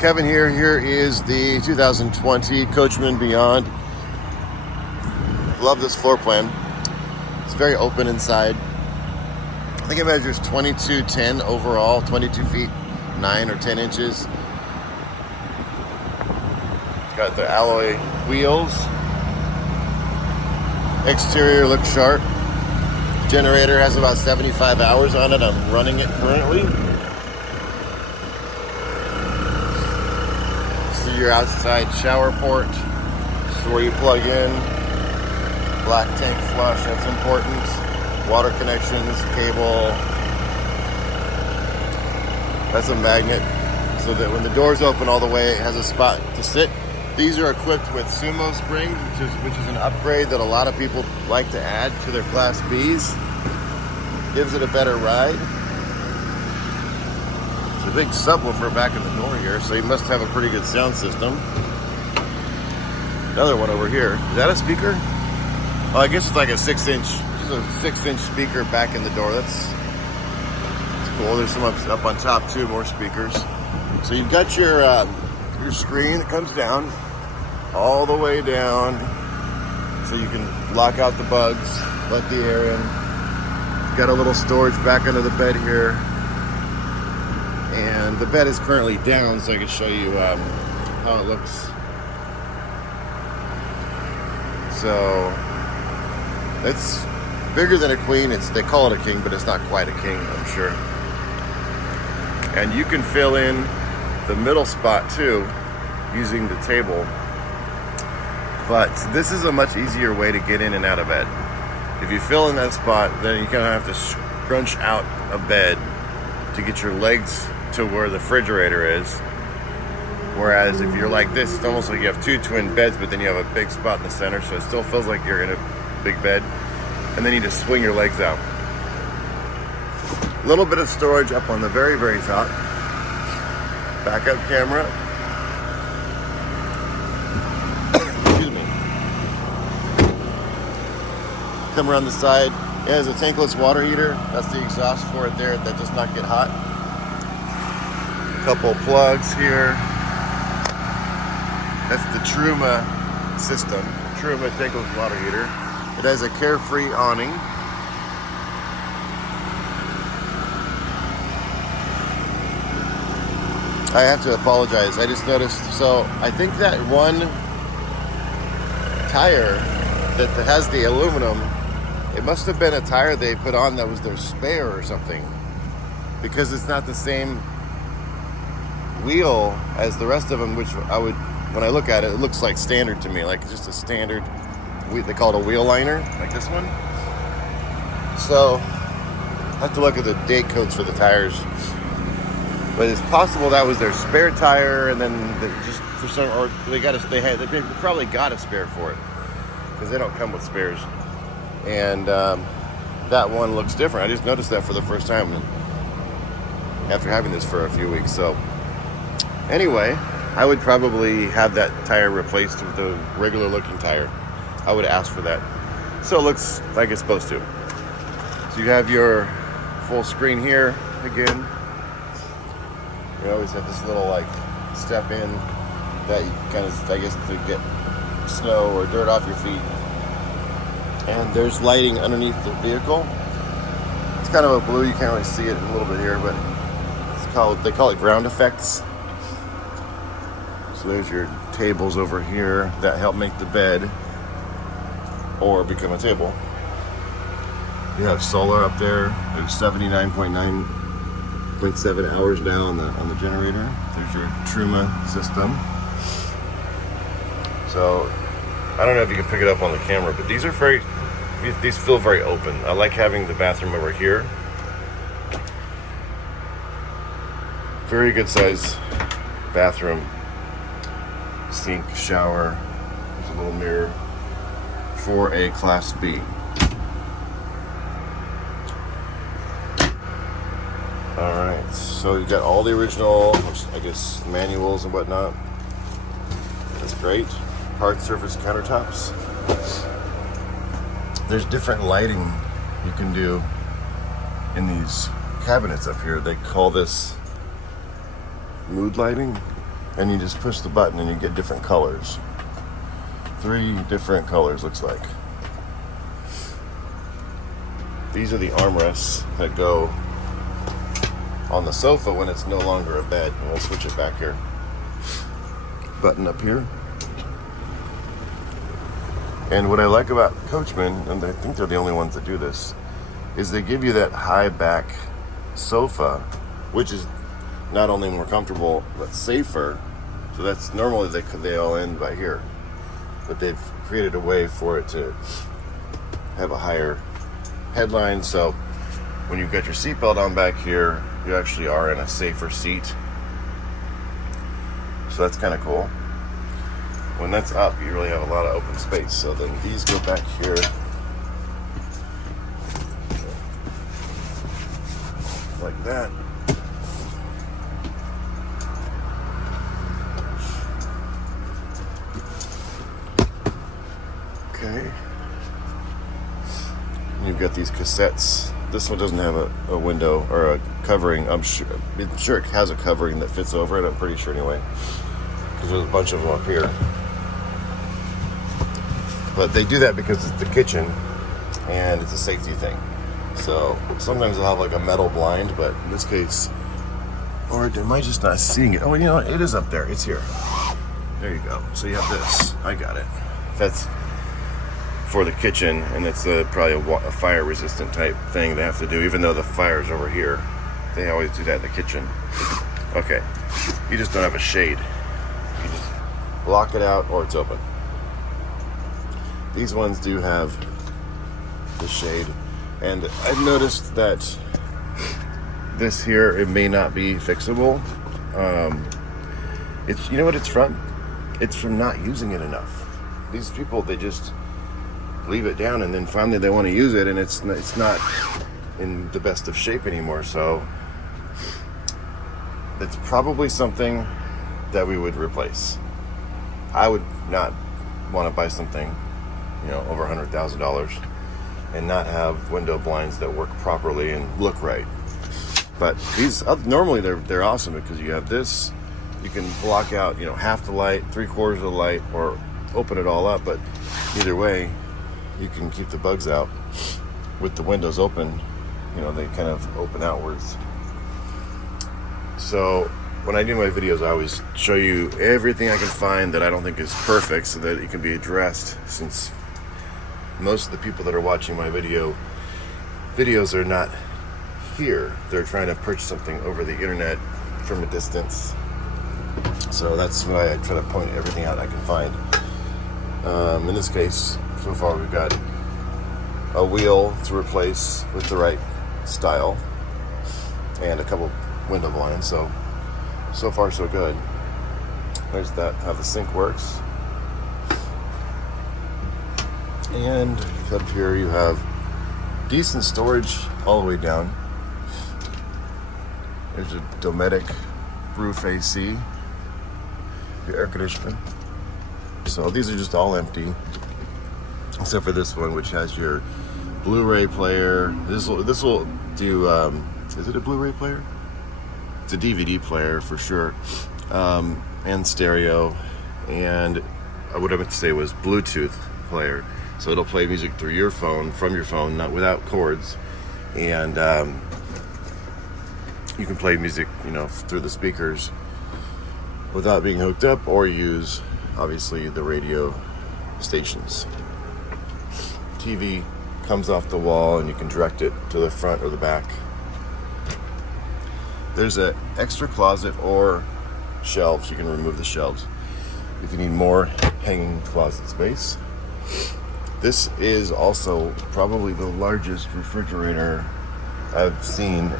Kevin here. Here is the 2020 Coachmen Beyond. Love this floor plan. It's very open inside. I think it measures 22.10 overall, 22 feet 9 or 10 inches. Got the alloy wheels. Exterior looks sharp. Generator has about 75 hours on it. I'm running it currently. See your outside shower port. This is where you plug in. Black tank flush, that's important. Water connections, cable. That's a magnet so that when the doors open all the way, it has a spot to sit. These are equipped with sumo springs, which is an upgrade that a lot of people like to add to their Class Bs. Gives it a better ride. It's a big subwoofer back in the door here, so you must have a pretty good sound system. Another one over here. Is that a speaker? Oh, I guess it's like a 6-inch speaker back in the door. That's cool. There's some up on top too, more speakers. So you've got your screen that comes down all the way down, so you can lock out the bugs, let the air in. You've got a little storage back under the bed here, and the bed is currently down, so I can show you how it looks. So it's bigger than a queen. They call it a king, but it's not quite a king, I'm sure. And you can fill in the middle spot too using the table, but this is a much easier way to get in and out of bed. If you fill in that spot, then you kind of have to scrunch out of bed to get your legs to where the refrigerator is. Whereas if you're like this, it's almost like you have two twin beds, but then you have a big spot in the center, so it still feels like you're in a big bed. And then you just swing your legs out. A little bit of storage up on the very, very top. Backup camera. Excuse me. Come around the side. It has a tankless water heater. That's the exhaust for it there. That does not get hot. A couple plugs here. That's the Truma system. Truma tankless water heater. It has a Carefree awning. I have to apologize. I just noticed. So I think that one tire that has the aluminum, it must have been a tire they put on that was their spare or something, because it's not the same wheel as the rest of them, which when I look at it, it looks like standard to me, like just a standard. They call it a wheel liner, like this one. So I have to look at the date codes for the tires. But it's possible that was their spare tire, and then just for some, or they probably got a spare for it, because they don't come with spares. And that one looks different. I just noticed that for the first time after having this for a few weeks. So anyway, I would probably have that tire replaced with a regular looking tire. I would ask for that. So it looks like it's supposed to. So you have your full screen here again. You always have this little like step in that you kind of, I guess, to get snow or dirt off your feet. And there's lighting underneath the vehicle. It's kind of a blue, you can't really see it a little bit here, but they call it ground effects. So there's your tables over here that help make the bed or become a table. You have solar up there. There's 79.7 hours now on the generator. There's your Truma system. So I don't know if you can pick it up on the camera, but these feel very open. I like having the bathroom over here. Very good size bathroom. Sink, shower. There's a little mirror for a Class B. Alright, so you got all the original, I guess, manuals and whatnot. That's great. Hard surface countertops. There's different lighting you can do in these cabinets up here. They call this mood lighting. and you just push the button and you get different colors. 3 different colors, looks like. These are the armrests that go on the sofa when it's no longer a bed. And we'll switch it back here. Button up here. And what I like about Coachmen, and I think they're the only ones that do this, is they give you that high back sofa, which is not only more comfortable but safer. So that's normally they all end by here, but they've created a way for it to have a higher headline, so when you've got your seatbelt on back here, you actually are in a safer seat. So that's kind of cool. When that's up, you really have a lot of open space. So then these go back here. Like that. Okay. You've got these cassettes. This one doesn't have a window or a covering. I'm sure it has a covering that fits over it. I'm pretty sure anyway, because there's a bunch of them up here. But they do that because it's the kitchen and it's a safety thing. So sometimes they'll have like a metal blind, but in this case, or am I just not seeing it? Oh, you know what? It is up there. It's here. There you go. So you have this. I got it. That's for the kitchen, and it's probably a fire resistant type thing they have to do, even though the fire's over here. They always do that in the kitchen. Okay, you just don't have a shade. You just block it out or it's open. These ones do have the shade, and I've noticed that this here, it may not be fixable. It's, you know what it's from? It's from not using it enough. These people, they just leave it down, and then finally they want to use it, and it's not in the best of shape anymore. So it's probably something that we would replace. I would not want to buy something, you know, over $100,000 and not have window blinds that work properly and look right. But these normally they're awesome because you have this. You can block out, you know, half the light, 3/4 of the light, or open it all up. But either way, you can keep the bugs out. With the windows open, you know, they kind of open outwards. So when I do my videos, I always show you everything I can find that I don't think is perfect so that it can be addressed, since most of the people that are watching my videos are not here. They're trying to purchase something over the internet from a distance. So that's why I try to point everything out I can find. In this case, so far we've got a wheel to replace with the right style and a couple window blinds. So far so good. There's that, how the sink works. And up here you have decent storage all the way down. There's a Dometic roof AC, your air conditioner. So these are just all empty, except for this one, which has your Blu-ray player. This will do. Is it a Blu-ray player? It's a DVD player for sure, and stereo, and what I meant to say was Bluetooth player. So it'll play music through your phone, from your phone, not without cords, and you can play music, you know, through the speakers without being hooked up, or use obviously the radio stations. TV comes off the wall and you can direct it to the front or the back. There's an extra closet or shelves. You can remove the shelves if you need more hanging closet space. This is also probably the largest refrigerator I've seen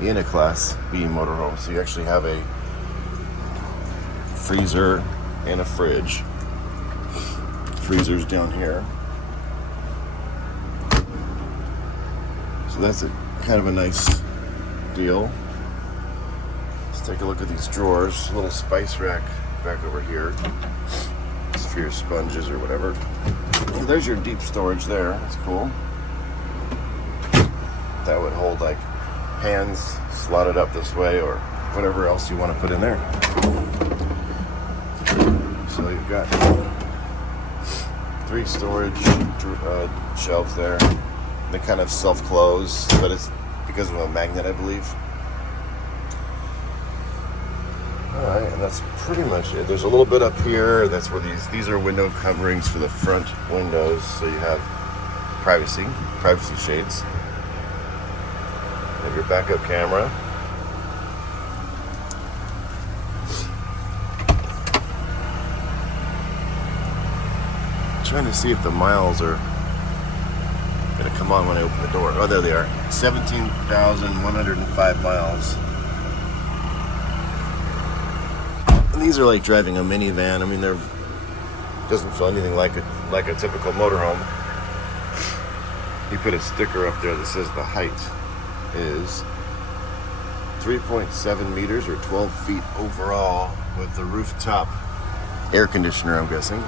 in a Class B motorhome. So you actually have a freezer and a fridge. Freezer's down here. So that's kind of a nice deal. Let's take a look at these drawers. A little spice rack back over here. It's for your sponges or whatever. There's your deep storage there. That's cool. That would hold like pans slotted up this way or whatever else you want to put in there. So you've got 3 storage shelves there. They kind of self-close, but it's because of a magnet, I believe. Alright, and that's pretty much it. There's a little bit up here. That's where these are window coverings for the front windows, so you have privacy shades. You have your backup camera. Trying to see if the miles are gonna come on when I open the door. Oh, there they are. 17,105 miles. And these are like driving a minivan. I mean, doesn't feel anything like a typical motorhome. He put a sticker up there that says the height is 3.7 meters or 12 feet overall with the rooftop air conditioner, I'm guessing.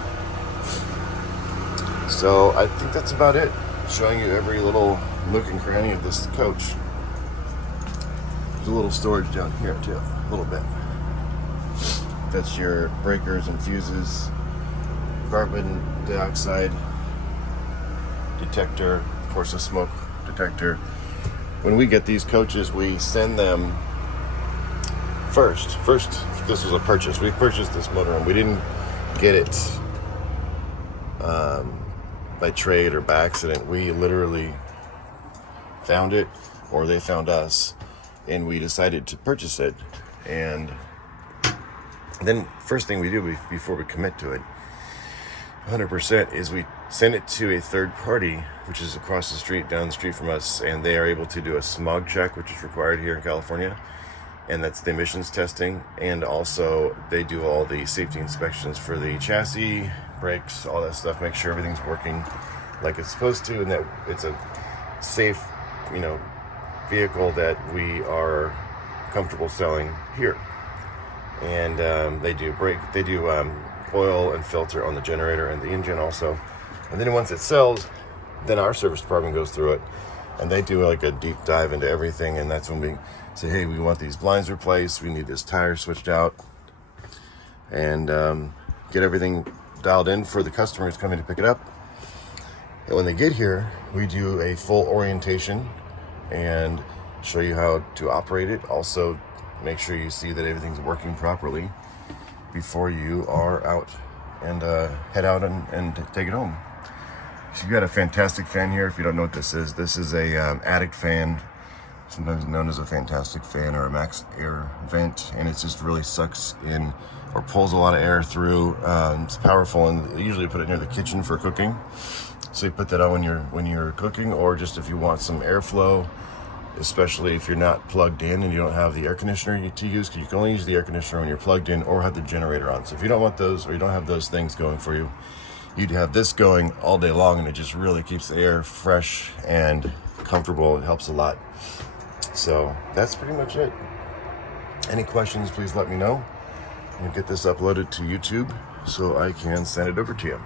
So I think that's about it. Showing you every little nook and cranny of this coach. There's a little storage down here too, a little bit. That's your breakers and fuses, carbon dioxide detector, of course a smoke detector. When we get these coaches, we send them first, this was a purchase. We purchased this motorhome. We didn't get it by trade or by accident. We literally found it, or they found us, and we decided to purchase it. And then first thing we do before we commit to it 100% is we send it to a third party, which is across the street, down the street from us, and they are able to do a smog check, which is required here in California, and that's the emissions testing. And also they do all the safety inspections for the chassis, brakes, all that stuff, make sure everything's working like it's supposed to, and that it's a safe, vehicle that we are comfortable selling here. And they do oil and filter on the generator and the engine also. And then once it sells, then our service department goes through it, and they do like a deep dive into everything. And that's when we say, hey, we want these blinds replaced, we need this tire switched out, and get everything dialed in for the customers coming to pick it up. And when they get here, we do a full orientation and show you how to operate it. Also, make sure you see that everything's working properly before you are out and head out and take it home. So you've got a fantastic fan here. If you don't know what this is a attic fan, sometimes known as a fantastic fan or a max air vent, and it just really sucks in or pulls a lot of air through. It's powerful, and usually put it near the kitchen for cooking. So you put that on when you're cooking, or just if you want some airflow, especially if you're not plugged in and you don't have the air conditioner to use, because you can only use the air conditioner when you're plugged in or have the generator on. So if you don't want those, or you don't have those things going for you, you'd have this going all day long, and it just really keeps the air fresh and comfortable. It helps a lot. So that's pretty much it. Any questions, please let me know. I'll get this uploaded to YouTube so I can send it over to you.